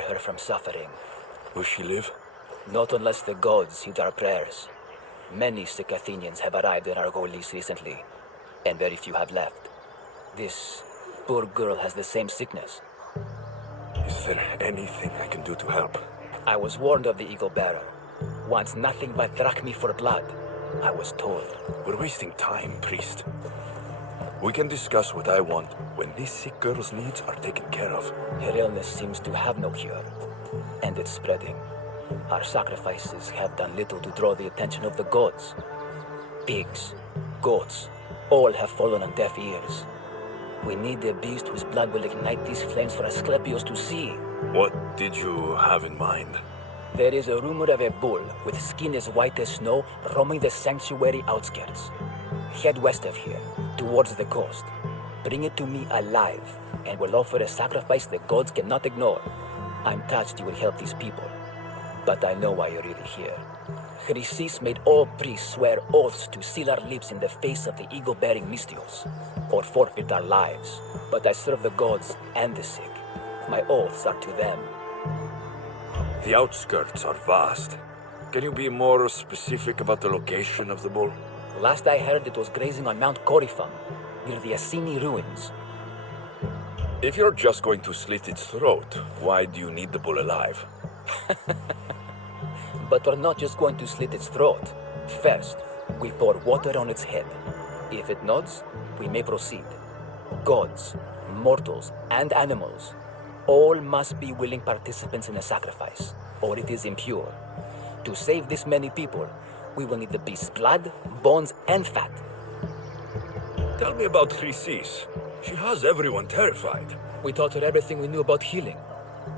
her from suffering. Will she live? Not unless the gods heed our prayers. Many sick Athenians have arrived in our Argolis recently, and very few have left. This poor girl has the same sickness. Is there anything I can do to help? I was warned of the Eagle Bearer. Wants nothing but drachmi for blood, I was told. We're wasting time, priest. We can discuss what I want when this sick girl's needs are taken care of. Her illness seems to have no cure, and it's spreading. Our sacrifices have done little to draw the attention of the gods. Pigs, goats, all have fallen on deaf ears. We need a beast whose blood will ignite these flames for Asclepios to see. What did you have in mind? There is a rumor of a bull with skin as white as snow roaming the sanctuary outskirts. Head west of here, towards the coast. Bring it to me alive, and we'll offer a sacrifice the gods cannot ignore. I'm touched you will help these people, but I know why you're really here. Chrysis made all priests swear oaths to seal our lips in the face of the eagle-bearing Mystios, or forfeit our lives. But I serve the gods and the sick. My oaths are to them. The outskirts are vast. Can you be more specific about the location of the bull? Last I heard, it was grazing on Mount Coryphon, near the Assini ruins. If you're just going to slit its throat, why do you need the bull alive? But we're not just going to slit its throat. First, we pour water on its head. If it nods, we may proceed. Gods, mortals, and animals, all must be willing participants in a sacrifice, or it is impure. To save this many people, we will need the beast's blood, bones, and fat. Tell me about Chrysis. She has everyone terrified. We taught her everything we knew about healing,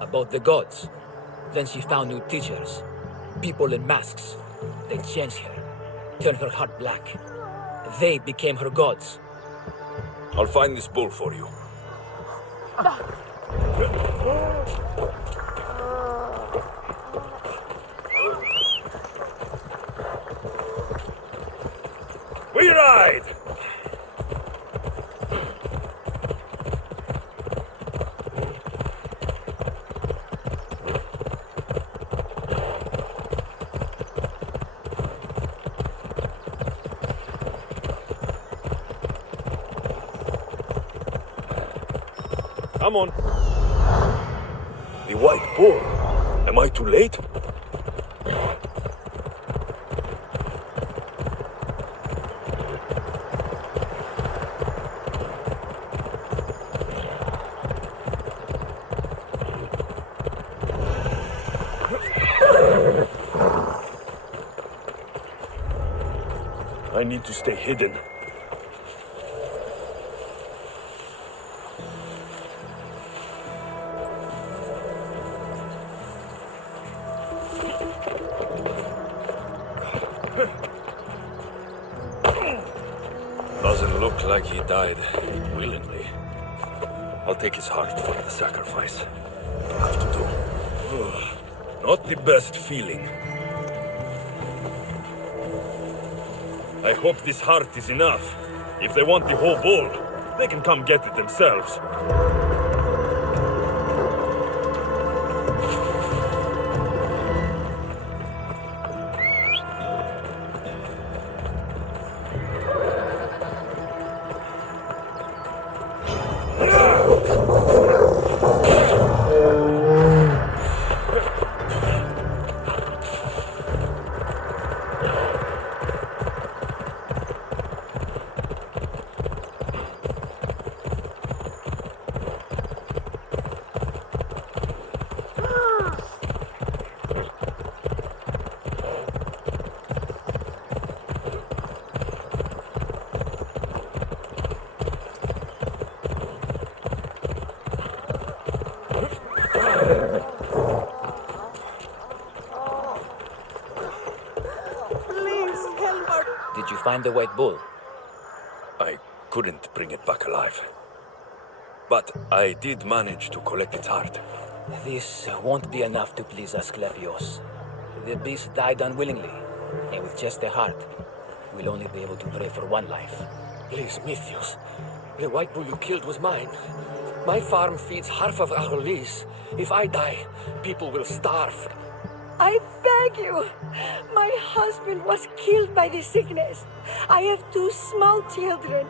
about the gods. Then she found new teachers, people in masks. They changed her, turned her heart black. They became her gods. I'll find this bull for you. We ride! Come on. The white bull. Am I too late? I need to stay hidden. Doesn't look like he died willingly. I'll take his heart for the sacrifice. Have to do. Not the best feeling. I hope this heart is enough. If they want the whole bull, they can come get it themselves. Did you find the white bull? I couldn't bring it back alive. But I did manage to collect its heart. This won't be enough to please Asclepios. The beast died unwillingly, and with just the heart, we'll only be able to pray for one life. Please, Mythios. The white bull you killed was mine. My farm feeds half of our lease. If I die, people will starve. I beg you. My husband was killed by the sickness. I have 2 small children.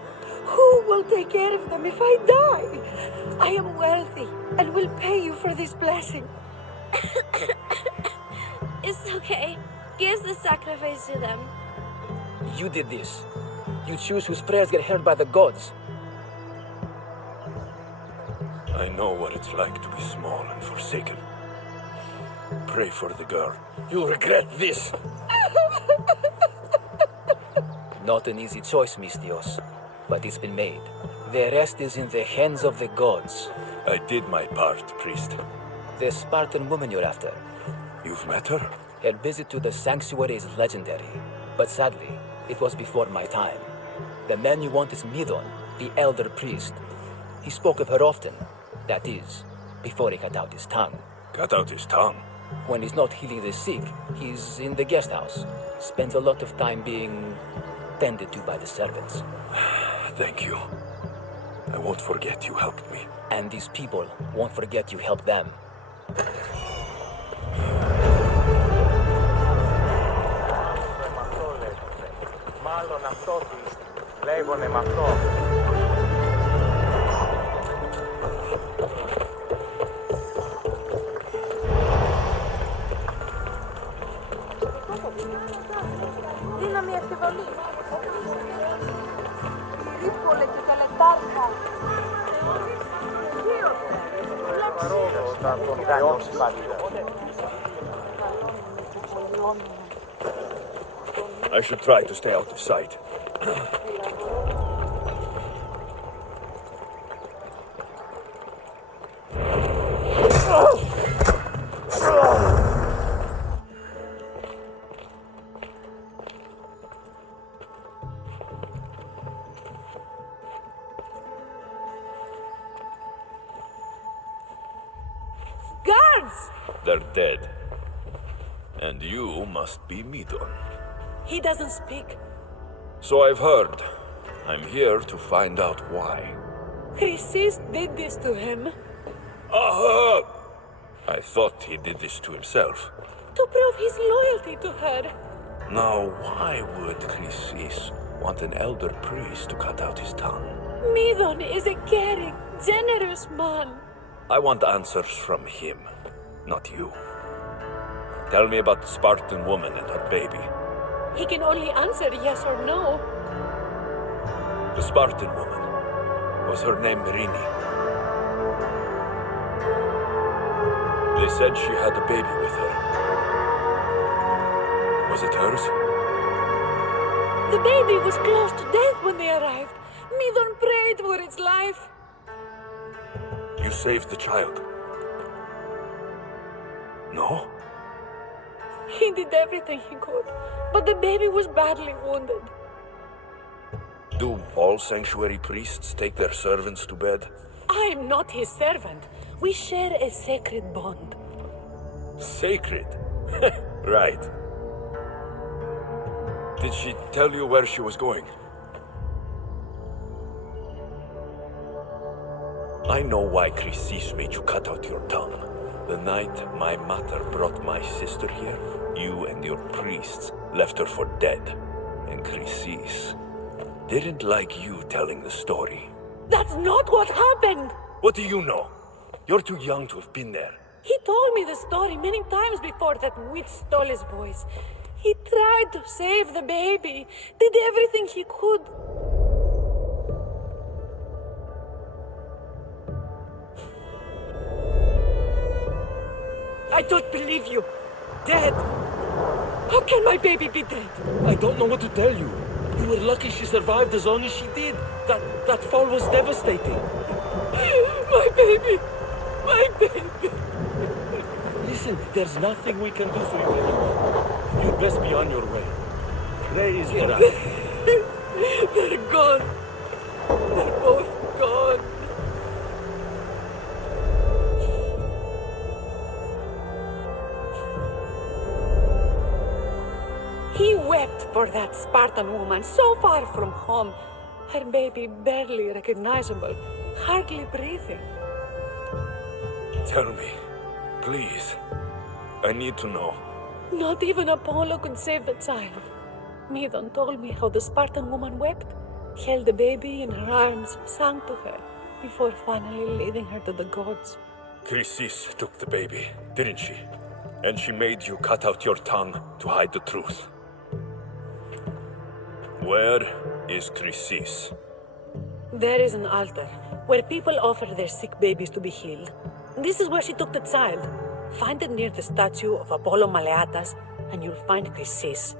Who will take care of them if I die? I am wealthy and will pay you for this blessing. It's okay. Give the sacrifice to them. You did this. You choose whose prayers get heard by the gods. I know what it's like to be small and forsaken. Pray for the girl. You'll regret this. Not an easy choice, Mistios, but it's been made. The rest is in the hands of the gods. I did my part, priest. The Spartan woman you're after. You've met her? Her visit to the sanctuary is legendary, but sadly, it was before my time. The man you want is Midon, the elder priest. He spoke of her often. That is, before he cut out his tongue. Cut out his tongue? When he's not healing the sick, he's in the guest house. Spends a lot of time being tended to by the servants. Thank you. I won't forget you helped me. And these people won't forget you helped them. Μάλλον αυτό λέγονε με αυτό. Δύναμη επιβολή. Ρίπολε και καλεντάρια. Όταν τον διώξει πάλι. I should try to stay out of sight. Guards! They're dead. And you must be Midon. He doesn't speak. So I've heard. I'm here to find out why. Chrysis did this to him. Aha! I thought he did this to himself. To prove his loyalty to her. Now, why would Chrysis want an elder priest to cut out his tongue? Midon is a caring, generous man. I want answers from him, not you. Tell me about the Spartan woman and her baby. He can only answer yes or no. The Spartan woman. Was her name Rini? They said she had a baby with her. Was it hers? The baby was close to death when they arrived. Midon prayed for its life. You saved the child. No? He did everything he could, but the baby was badly wounded. Do all sanctuary priests take their servants to bed? I am not his servant. We share a sacred bond. Sacred? Right. Did she tell you where she was going? I know why Chrysis made you cut out your tongue. The night my mother brought my sister here, you and your priests left her for dead. And Chrysis didn't like you telling the story. That's not what happened! What do you know? You're too young to have been there. He told me the story many times before that witch stole his voice. He tried to save the baby, did everything he could. I don't believe you. Dead. How can my baby be dead? I don't know what to tell you. You were lucky she survived as long as she did. That fall was devastating. My baby. My baby. Listen, there's nothing we can do for you anymore. You'd best be on your way. Praise God. They're gone. They're both gone. He wept for that Spartan woman so far from home. Her baby barely recognizable, hardly breathing. Tell me, please. I need to know. Not even Apollo could save the child. Medon told me how the Spartan woman wept, held the baby in her arms, sang to her, before finally leading her to the gods. Chrysis took the baby, didn't she? And she made you cut out your tongue to hide the truth. Where is Chrysis? There is an altar where people offer their sick babies to be healed. This is where she took the child. Find it near the statue of Apollo Maleatas, and you'll find Chrysis.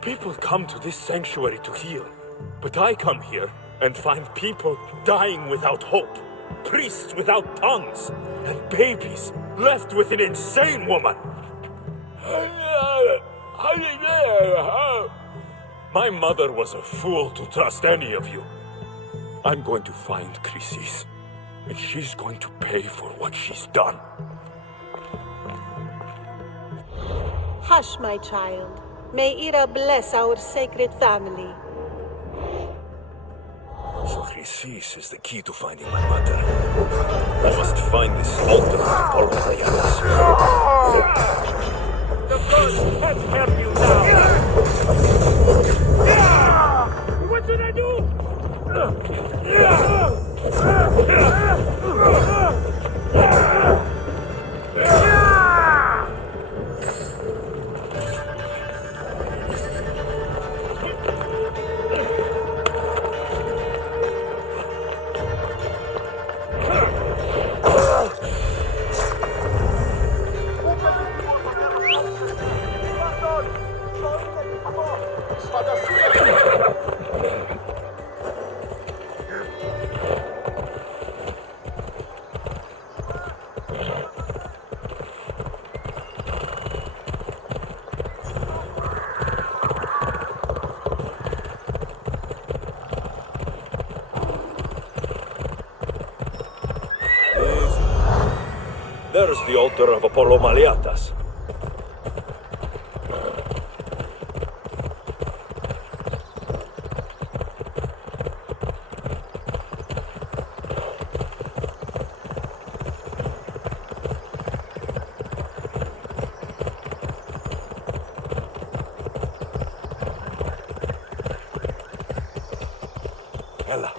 People come to this sanctuary to heal, but I come here and find people dying without hope, priests without tongues, and babies left with an insane woman. My mother was a fool to trust any of you. I'm going to find Chrysis, and she's going to pay for what she's done. Hush, my child. May Ira bless our sacred family. So Chrysis is the key to finding my mother. I must find this altar of Apollo Maleatas. The gods have helped you now! What should I do? There's the altar of Apollo Maleatas. Ella.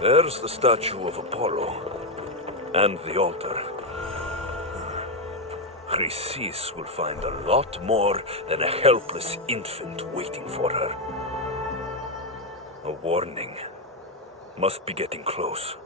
There's the statue of Apollo, and the altar. Chrysis will find a lot more than a helpless infant waiting for her. A warning. Must be getting close.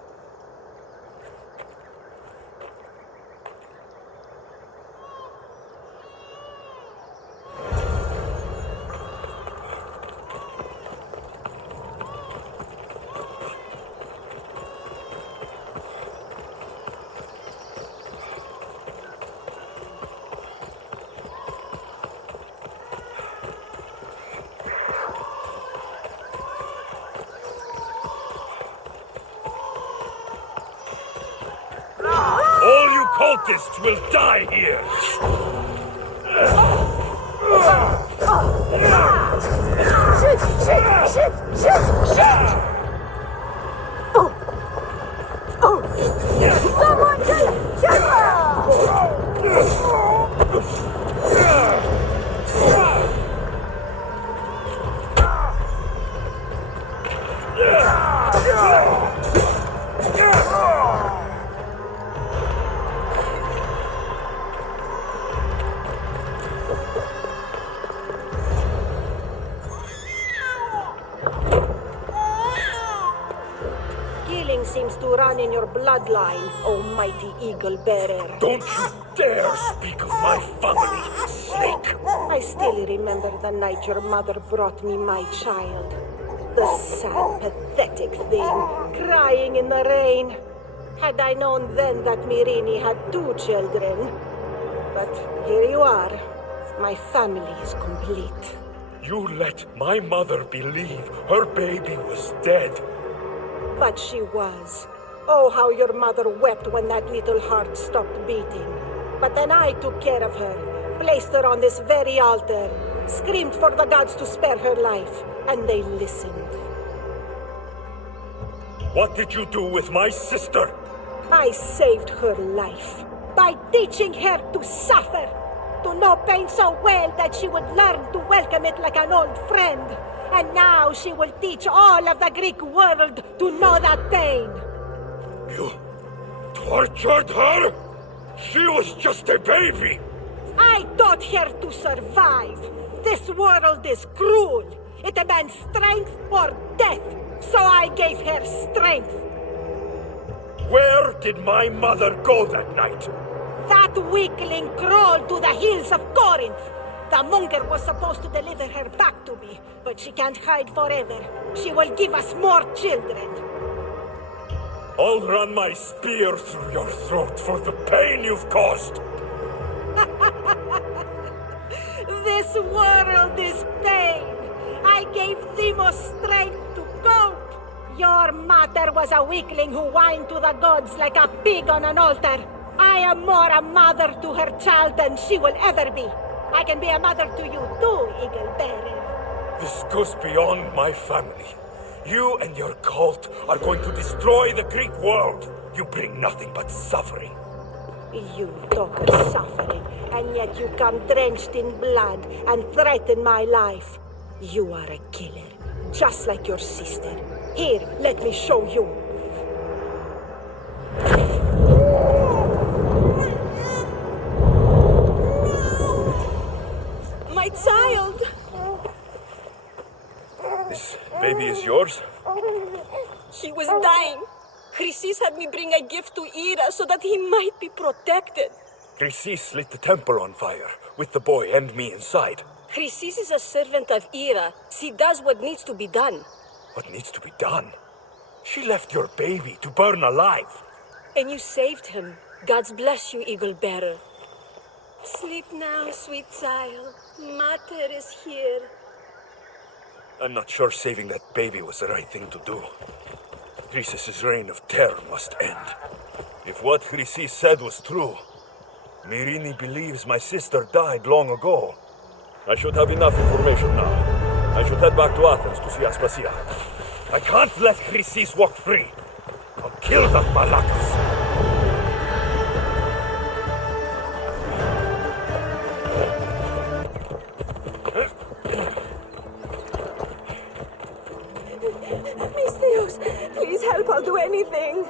All you cultists will die here! Killing seems to run in your bloodline, oh mighty eagle bearer. Don't you dare speak of my family, snake! I still remember the night your mother brought me my child. The sad, pathetic thing, crying in the rain. Had I known then that Mirini had 2 children. But here you are. My family is complete. You let my mother believe her baby was dead. But she was. Oh, how your mother wept when that little heart stopped beating. But then I took care of her, placed her on this very altar, screamed for the gods to spare her life, and they listened. What did you do with my sister? I saved her life by teaching her to suffer, to know pain so well that she would learn to welcome it like an old friend. And now she will teach all of the Greek world to know that pain. You tortured her? She was just a baby! I taught her to survive. This world is cruel. It demands strength or death. So I gave her strength. Where did my mother go that night? That weakling crawled to the hills of Corinth. The monger was supposed to deliver her back to me, but she can't hide forever. She will give us more children. I'll run my spear through your throat for the pain you've caused. This world is pain. I gave Demos strength to cope. Your mother was a weakling who whined to the gods like a pig on an altar. I am more a mother to her child than she will ever be. I can be a mother to you too, Eagle Bearer. This goes beyond my family. You and your cult are going to destroy the Greek world. You bring nothing but suffering. You talk of suffering, and yet you come drenched in blood and threaten my life. You are a killer, just like your sister. Here, let me show you. My child! This baby is yours? He was dying. Chrysis had me bring a gift to Ira so that he might be protected. Chrysis lit the temple on fire, with the boy and me inside. Chrysis is a servant of Ira. She does what needs to be done. What needs to be done? She left your baby to burn alive. And you saved him. God's bless you, Eagle Bearer. Sleep now, sweet child. Mater is here. I'm not sure saving that baby was the right thing to do. Chrysis' reign of terror must end. If what Chrysis said was true, Mirini believes my sister died long ago. I should have enough information now. I should head back to Athens to see Aspasia. I can't let Chrysis walk free. I'll kill that Malakas. Mistios, please help. I'll do anything.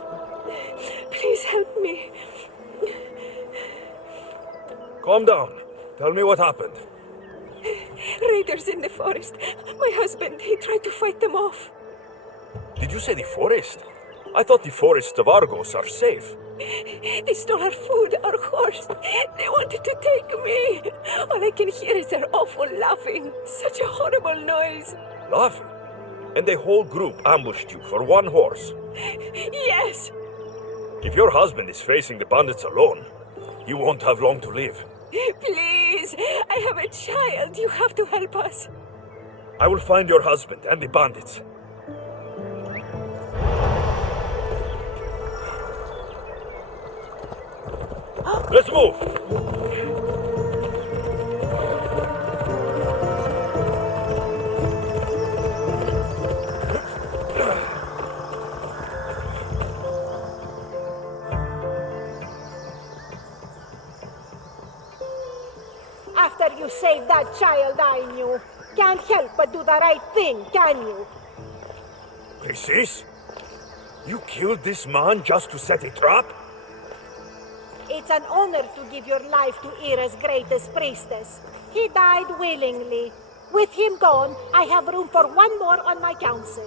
Please help me. Calm down. Tell me what happened. Raiders in the forest. My husband, he tried to fight them off. Did you say the forest? I thought the forests of Argos are safe. They stole our food, our horse. They wanted to take me. All I can hear is their awful laughing. Such a horrible noise. Laughing? And the whole group ambushed you for one horse. Yes. If your husband is facing the bandits alone, you won't have long to live. Please, I have a child. You have to help us. I will find your husband and the bandits. Let's move! After you saved that child I knew, can't help but do the right thing, can you? Chrysis? You killed this man just to set a trap? It's an honor to give your life to Ira's greatest priestess. He died willingly. With him gone, I have room for one more on my council.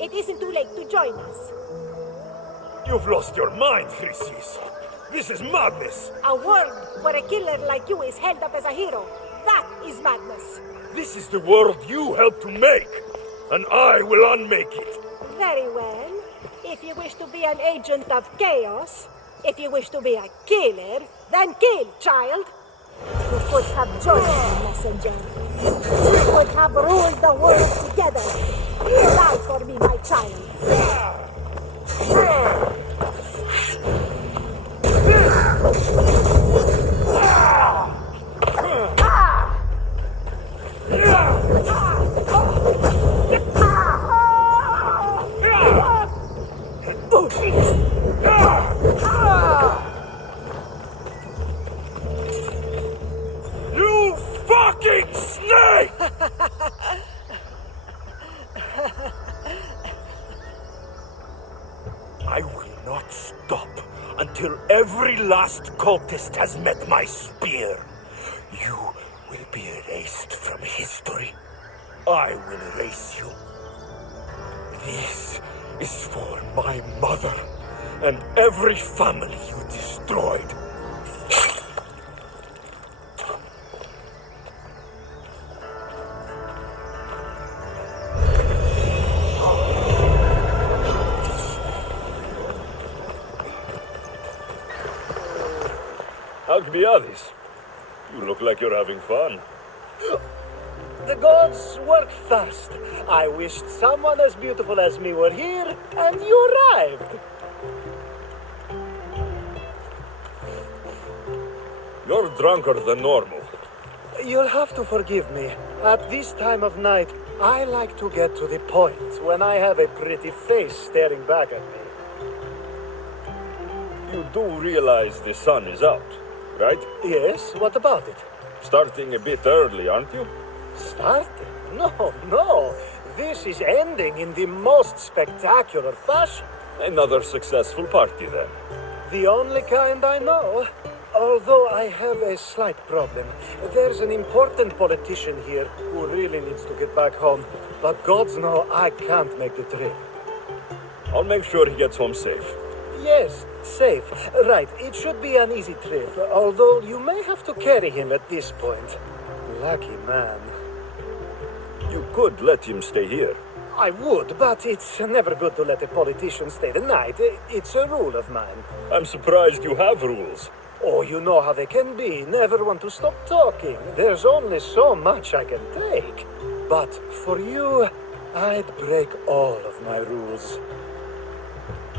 It isn't too late to join us. You've lost your mind, Chrysis. This is madness. A world where a killer like you is held up as a hero. That is madness. This is the world you helped to make, and I will unmake it. Very well. If you wish to be an agent of chaos, if you wish to be a killer, then kill, child. You could have joined me, messenger. We could have ruled the world together. Look out for me, my child. until every last cultist has met my spear. You will be erased from history. I will erase you. This is for my mother and every family you destroyed. Alcbiades, you look like you're having fun. The gods work fast. I wished someone as beautiful as me were here, and you arrived. You're drunker than normal. You'll have to forgive me. At this time of night, I like to get to the point when I have a pretty face staring back at me. You do realize the sun is out, right? Yes, what about it? Starting a bit early, aren't you? Starting? No. This is ending in the most spectacular fashion. Another successful party then. The only kind I know. Although I have a slight problem. There's an important politician here who really needs to get back home. But gods know I can't make the trip. I'll make sure he gets home safe. Yes, safe. Right, it should be an easy trip. Although you may have to carry him at this point. Lucky man. You could let him stay here. I would, but it's never good to let a politician stay the night. It's a rule of mine. I'm surprised you have rules. Oh, you know how they can be. Never want to stop talking. There's only so much I can take. But for you, I'd break all of my rules.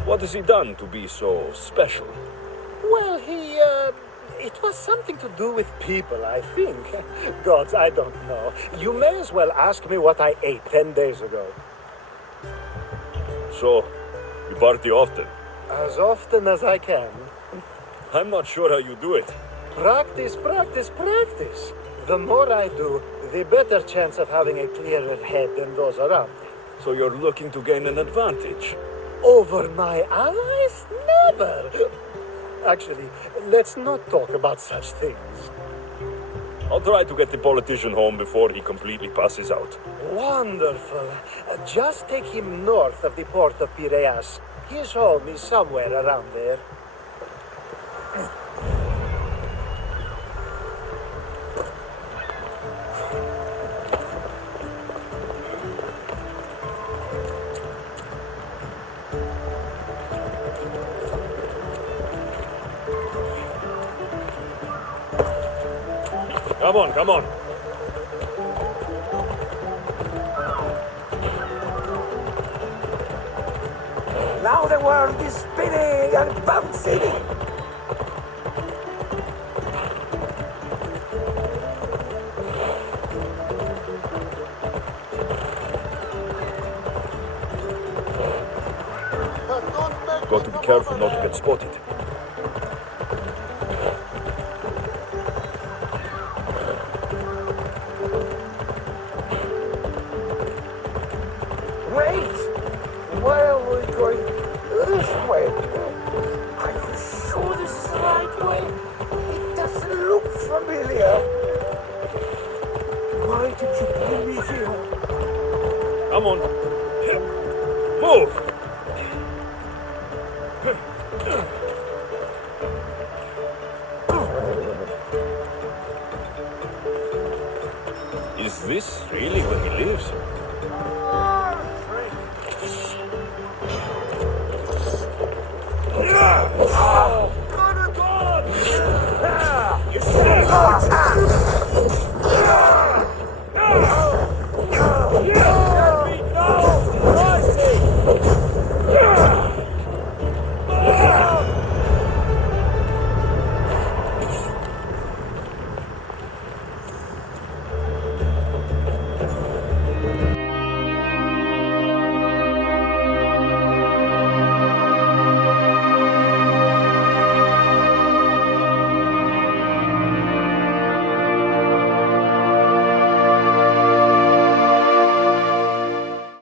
What has he done to be so special? Well, it was something to do with people, I think. Gods, I don't know. You may as well ask me what I ate 10 days ago. So, you party often? As often as I can. I'm not sure how you do it. Practice. The more I do, the better chance of having a clearer head than those around me. So you're looking to gain an advantage? Over my allies? Never! Actually, let's not talk about such things. I'll try to get the politician home before he completely passes out. Wonderful. Just take him north of the port of Piraeus. His home is somewhere around there. Come on. Now the world is spinning and bouncing. Got to be careful not to get spotted. Wait! Why are we going this way? Are you sure this is the right way? It doesn't look familiar. Why did you bring me here? Come on. Move! Is this really where he lives?